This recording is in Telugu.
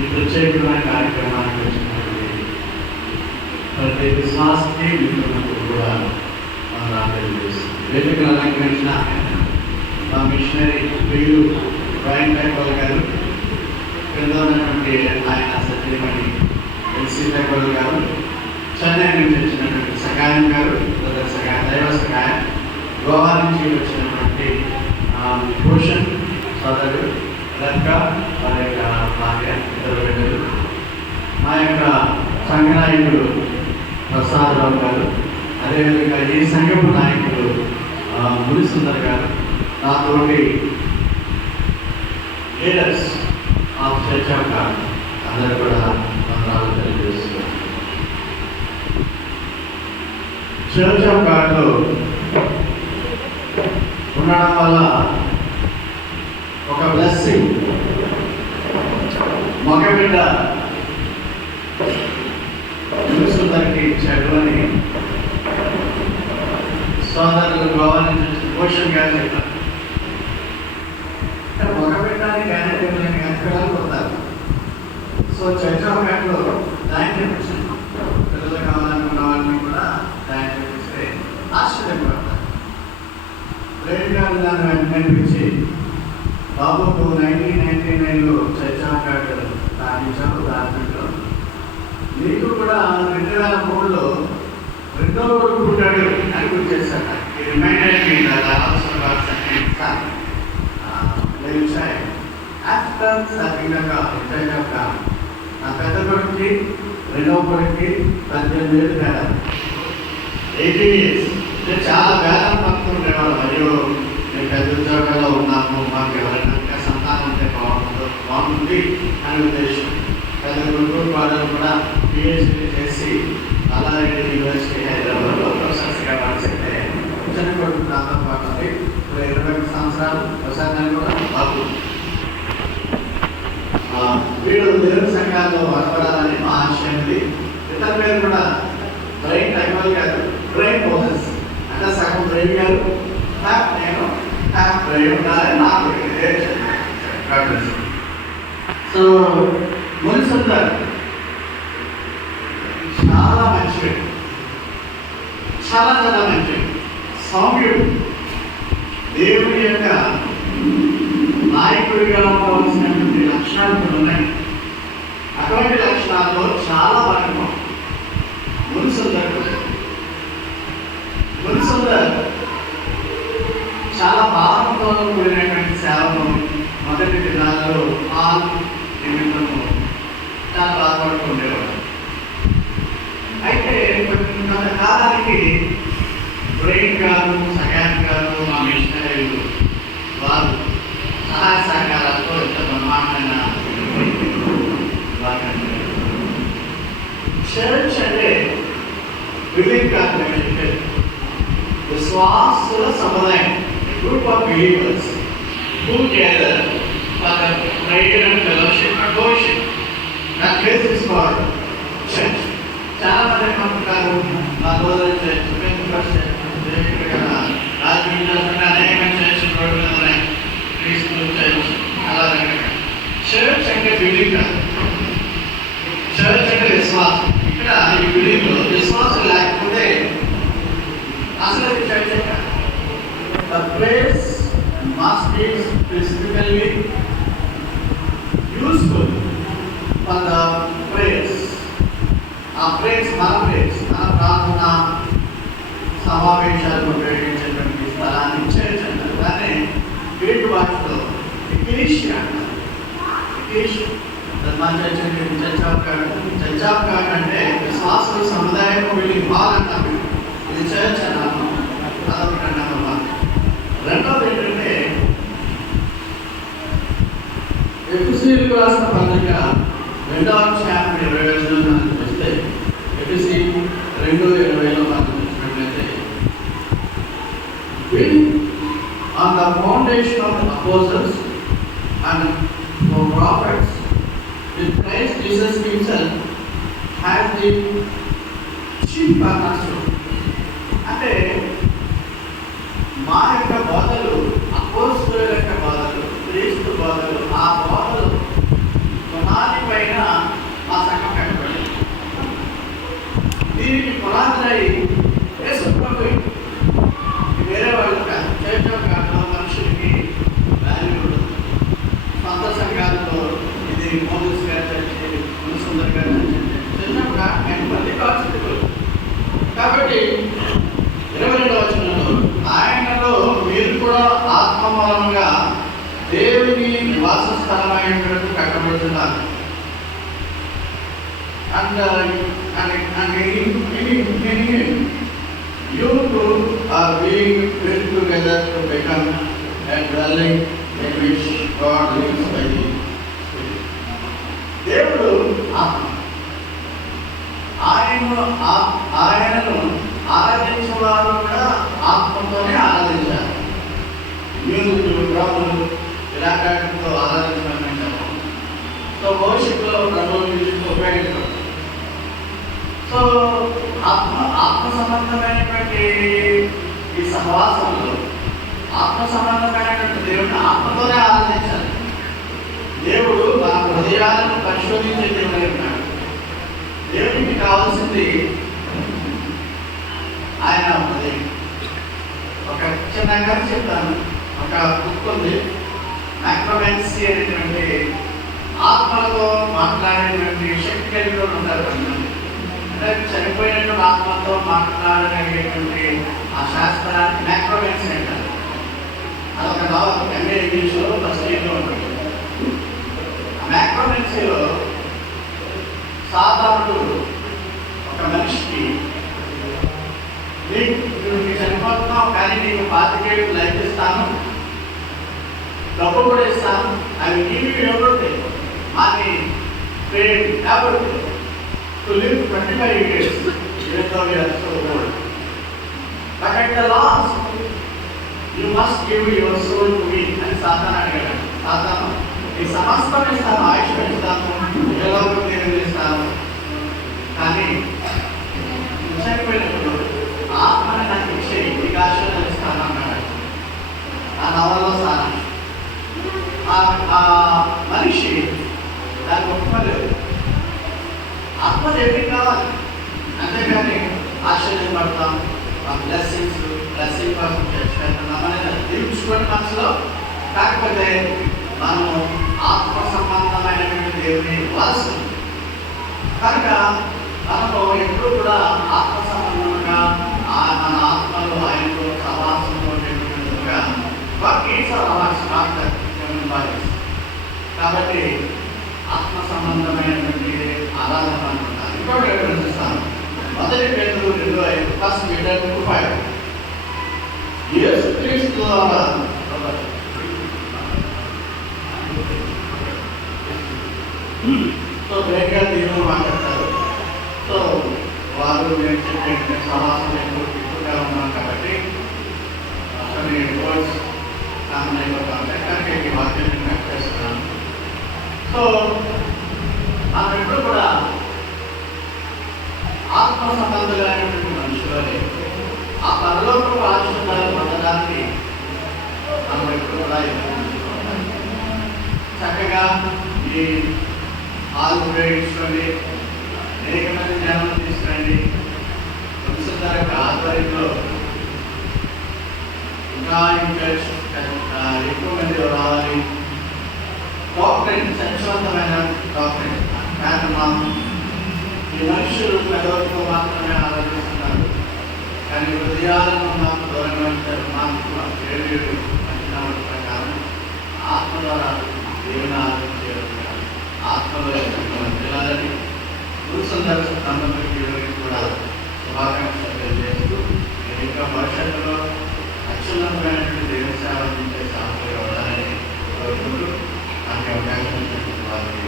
ఈ ప్రత్యేకమైన కార్యక్రమానికి వచ్చినటువంటి ప్రతి విశ్వాసకి మిత్రులకు కూడా తెలియజేస్తుంది. వేదికలు అలంకరించిన మా మిషనరీ ప్రియులు బ్రయన్ టైగోల్ గారు, క్రింద ఉన్నటువంటి ఆయన సత్యమణి ఎల్సీ టైగోల్ గారు, చెన్నై నుంచి వచ్చినటువంటి సగాయం గారు, సగాయం దైవ సగాయం, గోవా నుంచి వచ్చినటువంటి భూషణ్ సోదరుడు, లక్క వారి యొక్క భార్య, ఇద్దరు బిడ్డలు, మా యొక్క సంఘనాయకుడు ప్రసాదరావు గారు, అదేవిధంగా ఈ సంఘపు నాయకుడు మునిసుందర్ గారు, నాతోటి leaders of church of God అందరూ కూడా వందనాలు తెలియజేస్తున్నారు. చర్చ్ ఆఫ్ గాడ్లో ఉండడం వల్ల ఒక బ్లెస్సింగ్, మగబిడ్డ మునిసుందర్కి ఇచ్చాడు అని సోదరులు గోవా నుంచి భూషణ్ గారు చెప్పారు. మగబిడ్డని గ్యారెంటీ పిల్లలు కొడతారు. సో చర్చ్ ఆఫ్ గాడ్లో దాన్ని చెప్పించాను, పిల్లలు కావాలనుకున్న వాళ్ళని కూడా దాన్ని చెప్పిస్తే ఆశ్చర్యపడతారు. ప్రేమ్ గారు దాన్ని వినిపించి, బాబు 1999లో చర్చ్ ఆఫ్ గాడ్ స్థాపించాము దాంట్లో, నీకు కూడా 2003లో రెండో కొడుకు పుట్టాడు అని గుర్తు చేశాను. ఈ reminder me after serving church of God నా పెద్ద కొడుకుకి రెండవ కొడుకుకి 18 ఏళ్ళు తేడా, 18 years. చాలా వేదన పడుతుండేవాళ్ళు. మరియు మేము పెద్ద ఉద్యోగాల్లో ఉన్నాము, మాకు ఎవరైనా ఇంకా సంతానం ఉంటే బాగుంటుంది అనే ఉద్దేశం. పెద్ద కొడుకు వాళ్ళు కూడా పిహెచ్డీ చేసి అల్లారెడ్డి యూనివర్సిటీ హైదరాబాద్లో ప్రొఫెసర్స్గా పనిచేస్తే, చిన్న కొడుకు నాతో పాటు ఉంది. ఇప్పుడు 20 సంవత్సరాలు ప్రసాదాన్ని కూడా బాబు. వీడు దేవుని సంఘాల్లో వరపడాలని మా ఆశయం ఉంది. ఇతర పేరు కూడా బ్రయన్ టైగోల్ గారు, బ్రయన్ మోసెస్, అంటే సగం బ్రయన్ గారు, నేను బ్రయన్ ఉండాలని నాకు. సో మునిసుందర్ చాలా మంచిది, చాలా చాలా మంచిది, సౌమ్యుడు, దేవుని యొక్క నాయకుడిగా ఉండవలసినటువంటి లక్షణాలు ఉన్నాయి. అటువంటి లక్షణాల్లో చాలా భాగం మునిసుందర్ చాలా భావంతో కూడినటువంటి సేవను మొదటి దినాల్లో పాల్ నిమిత్తము చాలా బాధపడుతుండేవాడు. అయితే కొంతకాలానికి బ్రయన్ గారు, సగాన్ గారు, మా మిషనరీలు వారు సహాయ సహకారాలతో ఇంత బ్రహ్మాండమైన చర్చ్ అంటే బిలీవింగ్ కాంగ్రిగేషన్, విశ్వాసుల సముదాయం, group of believers who gather for the prayer and fellowship and worship. That place is called church. చాలా మంది అనుకుంటారు మా రోజు చర్చ్, పెంతెకోస్ట్ చర్చ్, రాజకీయాలు అనేక చర్చ్ రోడ్డు మీద ఉన్నాయి, క్రీస్తు చర్చ్, అలా రకరకాల. చర్చ్ అంటే బిలీవ్ కాదు, చర్చ్ అంటే విశ్వాసం. ఇక్కడ ఈ బిలీవ్లో విశ్వాసం లేకపోతే అసలు అది చర్చ్ కాదు. The place must be specifically useful for the prayers. ఆ ప్రేయర్స్ మన ప్రార్థన సమావేశాలు ఉపయోగించేటువంటి స్థలాన్ని చర్చ్ అంటారు. కానీ గ్రీక్ భాషలో ఎక్లీషియా అంటారు. చర్చ్ ఆఫ్ గాడ్ అంటే విశ్వాసుల సముదాయం వీళ్ళు హాల్ అంటారు. ఇది చర్చ్ అన్నాము. అదొకటి అన్నాము. రెండవది ఏంటంటే ఎఫెసీయులకు రాసిన పత్రిక 2వ అధ్యాయం 20 వచనం చూస్తే, ఎఫెసీ 2:20లో మనం చూసినట్లయితే, on the foundation of the apostles and the prophets, with Christ Jesus himself has the chief cornerstone. అంటే మా యొక్క బోధలు, అపోస్తలుల యొక్క బోధలు, క్రీస్తు బోధలు, ఆ బోధలు పునాది పైన పునాదులై వేసుకుపోయి వేరే వాళ్ళు కాదు. చైతన్య కాలంలో మనుషులకి వాల్యూ ఉండదు. సొంత సంఘాలతో ఇది మోదీస్ గారి చర్చి, మునసుందర్ గారి చర్చిగా ఎంతమంది కాల్చుకుంటారు. కాబట్టి 22వ వచనంలో ఆయనలో మీరు కూడా ఆత్మ మూలంగా దేవుని నివాస స్థలమైనట్టు కట్టబడుతున్నారు. You two are being built together to become a dwelling in which God lives by the Spirit. దేవుడు ఆత్మ. ఆయనను ఆరాధించిన వారు కూడా ఆత్మతోనే ఆరాధించారు. మ్యూజిక్లు, డ్రమ్ములు ఇలాంటితో ఆరాధించడం చెప్పాలి. సో భవిష్యత్తులో డ్రమ్ములు మ్యూజిక్ ఉపయోగించడం. సో ఆత్మ సంబంధమైనటువంటి ఈ సహవాసంలో ఆత్మ సంబంధమైనటువంటి దేవుడిని ఆత్మతోనే ఆరాధించాలి. దేవుడు మన హృదయాలను పరిశోధించే దేవుడు ఉన్నాడు. దేవుడికి కావాల్సింది ఆయన హృదయం. ఒక చిన్న కథ చెప్తాను. ఒక బుక్ ఉంది, మ్యాక్రోమెన్సీ అనేటువంటి ఆత్మలతో మాట్లాడేటువంటి శక్తి కలిగి ఉంటారు కొంతమంది. అంటే చనిపోయినటువంటి ఆత్మతో మాట్లాడగలిగేటువంటి ఆ శాస్త్రాన్ని మ్యాక్రోమెన్సీ అంటారు. అదొక నవల, ఎంఏ ఇంగ్లీష్లో ఫస్ట్ ఇయర్లో ఉంటుంది. ఆ మ్యాక్రోమెన్సీలో సాధారణుడు ఒక మనిషికి నీకు చనిపోతున్నావు కానీ నీకు 25 ఏళ్ళు లైఫ్ ఇస్తాను, డబ్బు కూడా ఇస్తాను, అవి నీవి ఎవరుంటాయి మాది పేరెంట్ కాబట్టి to live 25 years even though we are so old. But at the last you must give your soul to me అని సాతాను అడిగాడు. సాతాను ఈ సమస్తం ఇస్తాను, ఆయుష్ ఇస్తాను, ఎలాగో నేను ఇస్తాను, కానీ చనిపోయినప్పుడు ఆత్మని నాకు ఇచ్చే ఈ ఆశీర్వాదం ఇస్తాను అన్నాడు. ఆ నవల్లో సారాంశం. ఆ మనిషి దాన్ని ఒప్పుకోలేదు. ఆత్మ దేవుడికి కావాలి, అంతేగాని ఆశ్చర్యపడతాం బ్లెస్సింగ్ కోసం చచ్చిపోతున్నాం అనేది తీర్చుకోండి మనసులో. కాకపోతే మనము ఆత్మ సంబంధమైనటువంటి దేవుని వారసు కనుక మనము ఎప్పుడు కూడా ఆత్మ సంబంధంగా మన ఆత్మలో ఆయనతో సహవాసంతో ఉండేటువంటిగా కాబట్టి ఆత్మ సంబంధమైనటువంటి ఆరాధన అనుకుంటారు. ఇంకోటి ప్రశ్నిస్తాను. 1 Peter 2:5 1 Peter 2:5 యేసుక్రీస్తు ద్వారా సో వేగంగా దేవుడు మాట్లాడతారు. సో వారు నేను చెప్పే సమాసం ఎక్కువగా ఉన్నాను కాబట్టి కొన్ని వర్డ్స్ కామన్ అయిపోతాను. కనుక ఈ వాక్యాన్ని నేను చేస్తున్నాను. సో మనం ఎప్పుడు కూడా ఆత్మ సంబంధులైనటువంటి మనుషులని ఆ పరలోకపు ఆశీర్వాదాలు పొందడానికి మనం ఎప్పుడు కూడా ఎదుర్కొంటున్నాం. చక్కగా ఈ హాల్ ఉపయోగించుకోండి, అనేక మంది జనం తీసుకురండి. వంశధార ఆధ్వర్యంలో ఇంకా ఎక్కువ మంది రావాలి. డాక్టరేట్ శక్తివంతమైన డాక్టరేట్ కారణం ఈ మనుషులు పెదవులతో మాత్రమే ఆలోచిస్తున్నారు, కానీ హృదయాలను మాకు దూరంగా ఉంచారు. మాకు 7 అంచనాల ప్రకారం ఆత్మ ద్వారా దేవుని ఆలోచించే ఆత్మలో పిల్లలని సందర్శకులందరికీ కూడా శుభాకాంక్షలు తెలియజేస్తూ ఇంకా భవిష్యత్తులో అత్యున్నతమైనటువంటి దేవుని సేవ అందించే సాగుగా ఉండాలని కోరుకుంటూ నాకు అవకాశం వారికి